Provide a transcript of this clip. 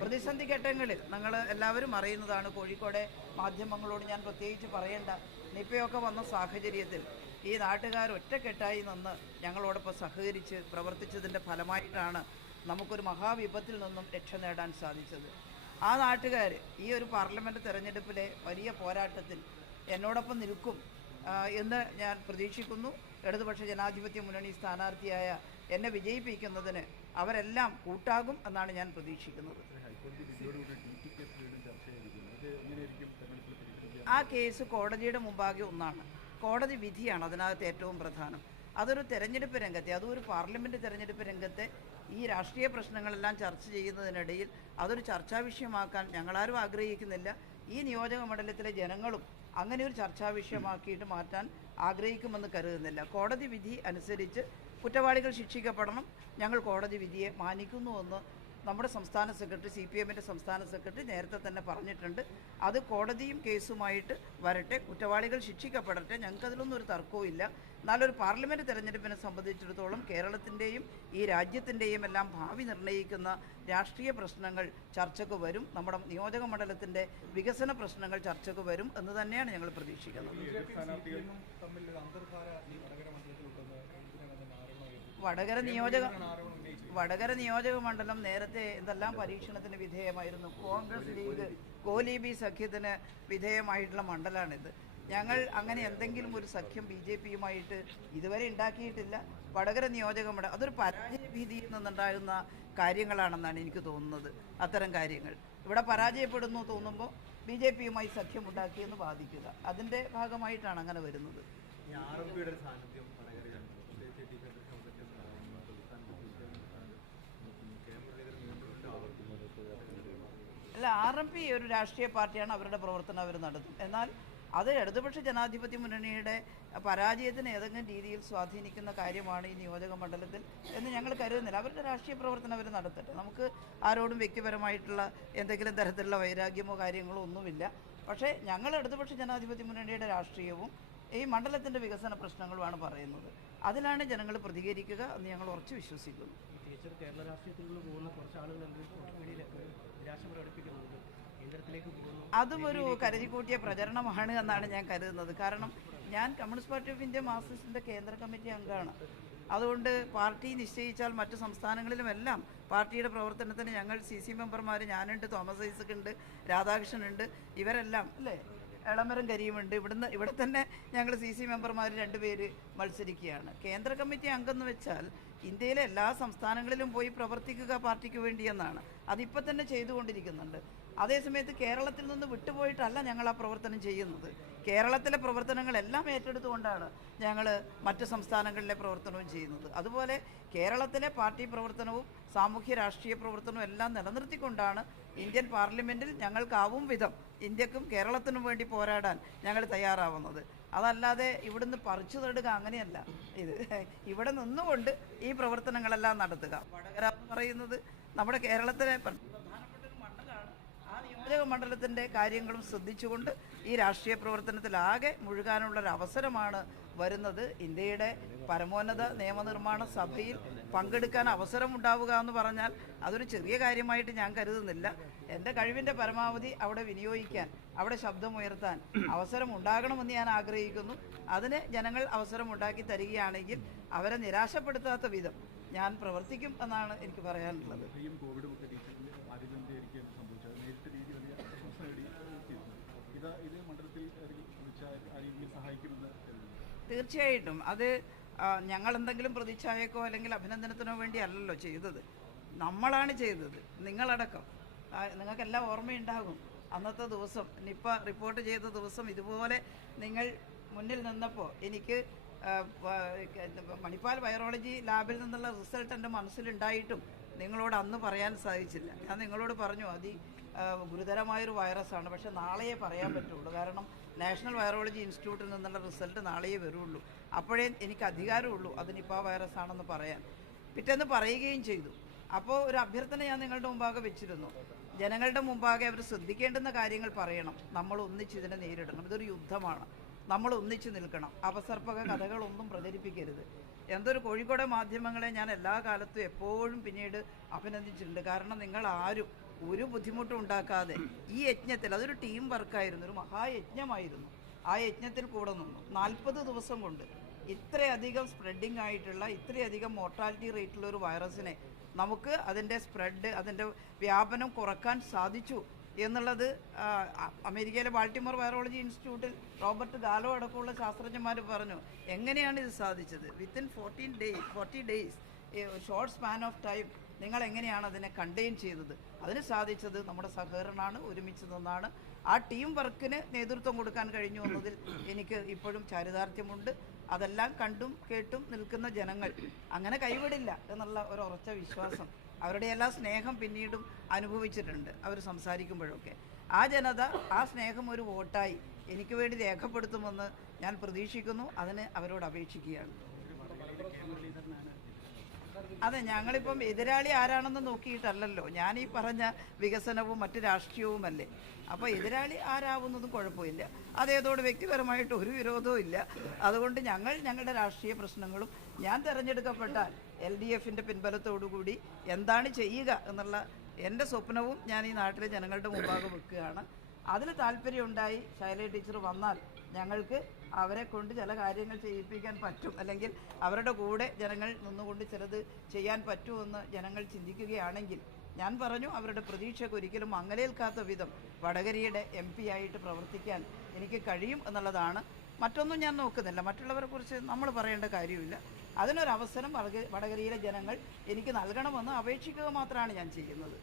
പ്രതിസന്ധി ഘട്ടങ്ങളിൽ നിങ്ങൾ എല്ലാവരും അറിയുന്നതാണ് കോഴിക്കോടെ മാധ്യമങ്ങളോട് ഞാൻ പ്രത്യേകിച്ച് പറയേണ്ട നിപ്പയൊക്കെ വന്ന സാഹചര്യത്തിൽ ഈ നാട്ടുകാർ ഒറ്റക്കെട്ടായി നിന്ന് ഞങ്ങളോടൊപ്പം സഹകരിച്ച് പ്രവർത്തിച്ചതിന്റെ ഫലമായിട്ടാണ് നമുക്കൊരു മഹാവിപത്തിൽ നിന്നും രക്ഷ നേടാൻ സാധിച്ചത്. ആ നാട്ടുകാർ ഈ ഒരു പാർലമെന്റ് തെരഞ്ഞെടുപ്പിലെ വലിയ പോരാട്ടത്തിൽ എന്നോടൊപ്പം നിൽക്കും എന്ന് ഞാൻ പ്രതീക്ഷിക്കുന്നു. ഇടതുപക്ഷ ജനാധിപത്യ മുന്നണി സ്ഥാനാർത്ഥിയായ എന്നെ വിജയിപ്പിക്കുന്നതിന് അവരെല്ലാം കൂട്ടാകും എന്നാണ് ഞാൻ പ്രതീക്ഷിക്കുന്നത്. ആ കേസ് കോടതിയുടെ മുമ്പാകെ ഒന്നാണ്. കോടതി വിധിയാണ് അതിനകത്ത് ഏറ്റവും പ്രധാനം. അതൊരു തെരഞ്ഞെടുപ്പ് രംഗത്തെ അതും ഒരു പാർലമെന്റ് തെരഞ്ഞെടുപ്പ് രംഗത്തെ ഈ രാഷ്ട്രീയ പ്രശ്നങ്ങളെല്ലാം ചർച്ച ചെയ്യുന്നതിനിടയിൽ അതൊരു ചർച്ചാ വിഷയമാക്കാൻ ഞങ്ങളാരും ആഗ്രഹിക്കുന്നില്ല. ഈ നിയോജക മണ്ഡലത്തിലെ ജനങ്ങളും അങ്ങനെ ഒരു ചർച്ചാ വിഷയമാക്കിയിട്ട് മാറ്റാൻ ആഗ്രഹിക്കുമെന്ന് കരുതുന്നില്ല. കോടതി വിധി അനുസരിച്ച് കുറ്റവാളികൾ ശിക്ഷിക്കപ്പെടണം. ഞങ്ങൾ കോടതി വിധിയെ മാനിക്കുന്നുവെന്ന് നമ്മുടെ സംസ്ഥാന സെക്രട്ടറി സി പി എമ്മിന്റെ സംസ്ഥാന സെക്രട്ടറി നേരത്തെ തന്നെ പറഞ്ഞിട്ടുണ്ട്. അത് കോടതിയും കേസുമായിട്ട് വരട്ടെ കുറ്റവാളികൾ ശിക്ഷിക്കപ്പെടട്ടെ ഞങ്ങൾക്കതിലൊന്നും ഒരു തർക്കവും ഇല്ല. എന്നാലൊരു പാർലമെന്റ് തെരഞ്ഞെടുപ്പിനെ സംബന്ധിച്ചിടത്തോളം കേരളത്തിന്റെയും ഈ രാജ്യത്തിന്റെയും എല്ലാം ഭാവി നിർണയിക്കുന്ന രാഷ്ട്രീയ പ്രശ്നങ്ങൾ ചർച്ചയ്ക്ക് വരും. നമ്മുടെ നിയോജക മണ്ഡലത്തിന്റെ വികസന പ്രശ്നങ്ങൾ ചർച്ചയ്ക്ക് വരും എന്ന് തന്നെയാണ് ഞങ്ങൾ പ്രതീക്ഷിക്കുന്നത്. വടകര നിയോജക വടകര നിയോജക മണ്ഡലം നേരത്തെ എന്തെല്ലാം പരീക്ഷണത്തിന് വിധേയമായിരുന്നു? കോൺഗ്രസ് ലീഗ് കോലീബി സഖ്യത്തിന് വിധേയമായിട്ടുള്ള മണ്ഡലമാണിത് ഞങ്ങൾ അങ്ങനെ എന്തെങ്കിലും ഒരു സഖ്യം ബി ജെ പിയുമായിട്ട് ഇതുവരെ ഉണ്ടാക്കിയിട്ടില്ല. വടകര നിയോജക മണ്ഡലം അതൊരു പരാജയ ഭീതിയിൽ നിന്നുണ്ടാകുന്ന കാര്യങ്ങളാണെന്നാണ് എനിക്ക് തോന്നുന്നത്. അത്തരം കാര്യങ്ങൾ. ഇവിടെ പരാജയപ്പെടുന്നു തോന്നുമ്പോൾ ബി ജെ പിയുമായി സഖ്യം ഉണ്ടാക്കിയെന്ന് വാദിക്കുക. അതിന്റെ ഭാഗമായിട്ടാണ് അങ്ങനെ വരുന്നത് ഈ ആർ എം പിയുടെ ഒരു സാന്നിധ്യം വടകരയാണ് പ്രത്യേകിച്ച് ടി കെ കൃഷ്ണമൊക്കെ പ്രതിസ്ഥാനം കെ മുരളീധരൻ വീണ്ടും ആവർത്തിക്കുന്നത് അല്ല ആർ എം പി ഒരു രാഷ്ട്രീയ പാർട്ടിയാണ് അവരുടെ പ്രവർത്തനം അവർ നടത്തും. എന്നാൽ അത് ഇടതുപക്ഷ ജനാധിപത്യ മുന്നണിയുടെ പരാജയത്തിന് ഏതെങ്കിലും രീതിയിൽ സ്വാധീനിക്കുന്ന കാര്യമാണ് ഈ നിയോജക മണ്ഡലത്തിൽ എന്ന് ഞങ്ങൾ കരുതുന്നില്ല. അവരുടെ രാഷ്ട്രീയ പ്രവർത്തനം അവർ നടത്തട്ടെ. നമുക്ക് ആരോടും വ്യക്തിപരമായിട്ടുള്ള എന്തെങ്കിലും തരത്തിലുള്ള വൈരാഗ്യമോ കാര്യങ്ങളോ ഒന്നുമില്ല. പക്ഷേ ഞങ്ങൾ ഇടതുപക്ഷ ജനാധിപത്യ മുന്നണിയുടെ രാഷ്ട്രീയവും ഈ മണ്ഡലത്തിന്റെ വികസന പ്രശ്നങ്ങളുമാണ് പറയുന്നത്. അതിലാണ് ജനങ്ങൾ പ്രതികരിക്കുക എന്ന് ഞങ്ങൾ ഉറച്ചു വിശ്വസിക്കുന്നു. കേരള രാഷ്ട്രീയത്തിലുള്ള പോകുന്ന കുറച്ച് ആളുകൾ അതും ഒരു കരുതിക്കൂട്ടിയ പ്രചരണമാണ് എന്നാണ് ഞാൻ കരുതുന്നത്. കാരണം ഞാൻ കമ്മ്യൂണിസ്റ്റ് പാർട്ടി ഓഫ് ഇന്ത്യ മാർക്സിസ്റ്റിന്റെ കേന്ദ്ര കമ്മിറ്റി അംഗമാണ്. അതുകൊണ്ട് പാർട്ടി നിശ്ചയിച്ചാൽ മറ്റു സംസ്ഥാനങ്ങളിലുമെല്ലാം പാർട്ടിയുടെ പ്രവർത്തനത്തിന് ഞങ്ങൾ സി സി മെമ്പർമാർ ഞാനുണ്ട് തോമസ് ഐസക് ഉണ്ട് രാധാകൃഷ്ണൻ ഉണ്ട് ഇവരെല്ലാം അല്ലേ? എളമരം കരീമുണ്ട്. ഇവിടുന്ന് ഇവിടെ തന്നെ ഞങ്ങൾ സി സി മെമ്പർമാർ രണ്ടുപേര് മത്സരിക്കുകയാണ്. കേന്ദ്ര കമ്മിറ്റി അംഗം എന്ന് വെച്ചാൽ ഇന്ത്യയിലെ എല്ലാ സംസ്ഥാനങ്ങളിലും പോയി പ്രവർത്തിക്കുക പാർട്ടിക്ക് വേണ്ടിയെന്നാണ് അതിപ്പോൾ തന്നെ ചെയ്തുകൊണ്ടിരിക്കുന്നുണ്ട്. അതേസമയത്ത് കേരളത്തിൽ നിന്ന് വിട്ടുപോയിട്ടല്ല ഞങ്ങൾ ആ പ്രവർത്തനം ചെയ്യുന്നത്. കേരളത്തിലെ പ്രവർത്തനങ്ങളെല്ലാം ഏറ്റെടുത്തുകൊണ്ടാണ് ഞങ്ങൾ മറ്റ് സംസ്ഥാനങ്ങളിലെ പ്രവർത്തനവും ചെയ്യുന്നത്. അതുപോലെ കേരളത്തിലെ പാർട്ടി പ്രവർത്തനവും സാമൂഹ്യ രാഷ്ട്രീയ പ്രവർത്തനവും എല്ലാം നിലനിർത്തിക്കൊണ്ടാണ് ഇന്ത്യൻ പാർലമെന്റിൽ ഞങ്ങൾക്കാവും വിധം ഇന്ത്യക്കും കേരളത്തിനും വേണ്ടി പോരാടാൻ ഞങ്ങൾ തയ്യാറാവുന്നത്. അതല്ലാതെ ഇവിടുന്ന് പറിച്ചു നേടുക അങ്ങനെയല്ല. ഇത്. ഇവിടെ നിന്നുകൊണ്ട് ഈ പ്രവർത്തനങ്ങളെല്ലാം നടത്തുക. വടകര എന്ന് പറയുന്നത് നമ്മുടെ കേരളത്തിലെ പ്രധാനപ്പെട്ട ഒരു നിയോജക കാര്യങ്ങളും ശ്രദ്ധിച്ചുകൊണ്ട് ഈ രാഷ്ട്രീയ പ്രവർത്തനത്തിലാകെ മുഴുകാനുള്ള ഒരു അവസരമാണ് വരുന്നത്. ഇന്ത്യയുടെ പരമോന്നത നിയമനിർമ്മാണ സഭയിൽ പങ്കെടുക്കാൻ അവസരം ഉണ്ടാവുക എന്ന് പറഞ്ഞാൽ അതൊരു ചെറിയ കാര്യമായിട്ട് ഞാൻ കരുതുന്നില്ല. എന്റെ കഴിവിന്റെ പരമാവധി അവിടെ വിനിയോഗിക്കാൻ അവിടെ ശബ്ദമുയർത്താൻ അവസരം ഉണ്ടാകണമെന്ന് ഞാൻ ആഗ്രഹിക്കുന്നു. അതിന് ജനങ്ങൾ അവസരം ഉണ്ടാക്കി തരികയാണെങ്കിൽ അവരെ നിരാശപ്പെടുത്താത്ത വിധം ഞാൻ പ്രവർത്തിക്കും എന്നാണ് എനിക്ക് പറയാനുള്ളത്. തീർച്ചയായിട്ടും. അത് ഞങ്ങൾ എന്തെങ്കിലും പ്രതിച്ഛായക്കോ അല്ലെങ്കിൽ അഭിനന്ദനത്തിനോ വേണ്ടി അല്ലല്ലോ ചെയ്തത്. നമ്മളാണ് ചെയ്തത്. നിങ്ങളടക്കം. നിങ്ങൾക്കെല്ലാം ഓർമ്മയുണ്ടാകും. അന്നത്തെ ദിവസം നിപ്പ റിപ്പോർട്ട് ചെയ്ത ദിവസം ഇതുപോലെ നിങ്ങൾ മുന്നിൽ നിന്നപ്പോൾ എനിക്ക് മണിപ്പാൽ വൈറോളജി ലാബിൽ നിന്നുള്ള റിസൾട്ട് എന്റെ മനസ്സിലുണ്ടായിട്ടും നിങ്ങളോട് അന്ന് പറയാൻ സാധിച്ചില്ല. ഞാൻ നിങ്ങളോട് പറഞ്ഞു അതി ഗുരുതരമായൊരു വൈറസാണ് പക്ഷെ നാളെയേ പറയാൻ പറ്റുള്ളൂ. കാരണം നാഷണൽ വൈറോളജി ഇൻസ്റ്റിറ്റ്യൂട്ടിൽ നിന്നുള്ള റിസൾട്ട് നാളെയേ വരുള്ളൂ. അപ്പോഴേ എനിക്ക് അധികാരമുള്ളൂ അത് നിപ്പ വൈറസ് ആണെന്ന് പറയാൻ. പിറ്റേന്ന് പറയുകയും ചെയ്തു. അപ്പോൾ ഒരു അഭ്യർത്ഥന ഞാൻ നിങ്ങളുടെ മുമ്പാകെ വെച്ചിരുന്നു. ജനങ്ങളുടെ മുമ്പാകെ അവർ ശ്രദ്ധിക്കേണ്ടുന്ന കാര്യങ്ങൾ പറയണം. നമ്മൾ ഒന്നിച്ച് ഇതിനെ നേരിടണം. ഇതൊരു യുദ്ധമാണ്. നമ്മൾ ഒന്നിച്ചു നിൽക്കണം. അപസർപ്പക കഥകളൊന്നും പ്രചരിപ്പിക്കരുത്. എന്തൊരു കോഴിക്കോട് മാധ്യമങ്ങളെ ഞാൻ എല്ലാ കാലത്തും എപ്പോഴും പിന്നീട് അഭിനന്ദിച്ചിട്ടുണ്ട്. കാരണം നിങ്ങൾ ആരും ഒരു ബുദ്ധിമുട്ടും ഉണ്ടാക്കാതെ ഈ യജ്ഞത്തിൽ അതൊരു ടീം വർക്കായിരുന്നു ഒരു മഹായജ്ഞമായിരുന്നു ആ യജ്ഞത്തിൽ കൂടെ നിന്നു. നാൽപ്പത് ദിവസം കൊണ്ട് ഇത്രയധികം സ്പ്രെഡിങ് ആയിട്ടുള്ള ഇത്രയധികം മോർട്ടാലിറ്റി റേറ്റുള്ള ഒരു വൈറസിനെ നമുക്ക് അതിന്റെ സ്പ്രെഡ് അതിന്റെ വ്യാപനം കുറയ്ക്കാൻ സാധിച്ചു എന്നുള്ളത് അമേരിക്കയിലെ ബാൾട്ടിമോർ വൈറോളജി ഇൻസ്റ്റിറ്റ്യൂട്ടിൽ റോബർട്ട് ഗാലോ അടക്കമുള്ള ശാസ്ത്രജ്ഞന്മാർ പറഞ്ഞു എങ്ങനെയാണ് ഇത് സാധിച്ചത്? Within fourteen days forty days short span of time നിങ്ങൾ എങ്ങനെയാണ് അതിനെ കണ്ടെയ്ൻ ചെയ്തത്? അതിന് സാധിച്ചത് നമ്മുടെ സഹകരണമാണ് ഒരുമിച്ച് നിന്നാണ്. ആ ടീം വർക്കിന് നേതൃത്വം കൊടുക്കാൻ കഴിഞ്ഞു എന്നതിൽ എനിക്ക് ഇപ്പോഴും ചാരിതാർത്ഥ്യമുണ്ട്. അതെല്ലാം കണ്ടും കേട്ടും നിൽക്കുന്ന ജനങ്ങൾ അങ്ങനെ കൈവിടില്ല എന്നുള്ള ഒരു ഉറച്ച വിശ്വാസം. അവരുടെ എല്ലാ സ്നേഹം പിന്നീടും അനുഭവിച്ചിട്ടുണ്ട്. അവർ സംസാരിക്കുമ്പോഴൊക്കെ. ആ ജനത ആ സ്നേഹം ഒരു വോട്ടായി എനിക്ക് വേണ്ടി രേഖപ്പെടുത്തുമെന്ന് ഞാൻ പ്രതീക്ഷിക്കുന്നു. അതിന് അവരോട് അപേക്ഷിക്കുകയാണ്. അതെ ഞങ്ങളിപ്പം എതിരാളി ആരാണെന്ന് നോക്കിയിട്ടല്ലല്ലോ. ഞാൻ ഈ പറഞ്ഞ വികസനവും മറ്റ് രാഷ്ട്രീയവുമല്ലേ. അപ്പോൾ എതിരാളി ആരാവുന്നതും കുഴപ്പമില്ല. അതേതോട് വ്യക്തിപരമായിട്ട് ഒരു വിരോധവും ഇല്ല. അതുകൊണ്ട് ഞങ്ങൾ ഞങ്ങളുടെ രാഷ്ട്രീയ പ്രശ്നങ്ങളും ഞാൻ തിരഞ്ഞെടുക്കപ്പെട്ടാൽ എൽ ഡി എഫിന്റെ പിൻബലത്തോടുകൂടി എന്താണ് ചെയ്യുക എന്നുള്ള എന്റെ സ്വപ്നവും ഞാൻ ഈ നാട്ടിലെ ജനങ്ങളുടെ മുമ്പാകെ വെക്കുകയാണ്. അതിൽ താല്പര്യമുണ്ടായി ശൈല ടീച്ചർ വന്നാൽ ഞങ്ങൾക്ക് അവരെ കൊണ്ട് ചില കാര്യങ്ങൾ ചെയ്യിപ്പിക്കാൻ പറ്റും. അല്ലെങ്കിൽ അവരുടെ കൂടെ ജനങ്ങൾ നിന്നുകൊണ്ട് ചിലത് ചെയ്യാൻ പറ്റുമെന്ന് ജനങ്ങൾ ചിന്തിക്കുകയാണെങ്കിൽ ഞാൻ പറഞ്ഞു അവരുടെ പ്രതീക്ഷയ്ക്ക് ഒരിക്കലും മങ്ങലേൽക്കാത്ത വിധം വടകരയുടെ എം പി ആയിട്ട് പ്രവർത്തിക്കാൻ എനിക്ക് കഴിയും എന്നുള്ളതാണ്. മറ്റൊന്നും ഞാൻ നോക്കുന്നില്ല. മറ്റുള്ളവരെ കുറിച്ച് നമ്മൾ പറയേണ്ട കാര്യമില്ല. അതിനൊരവസരം വടക വടകരയിലെ ജനങ്ങൾ എനിക്ക് നൽകണമെന്ന് അപേക്ഷിക്കുക മാത്രമാണ് ഞാൻ ചെയ്യുന്നത്.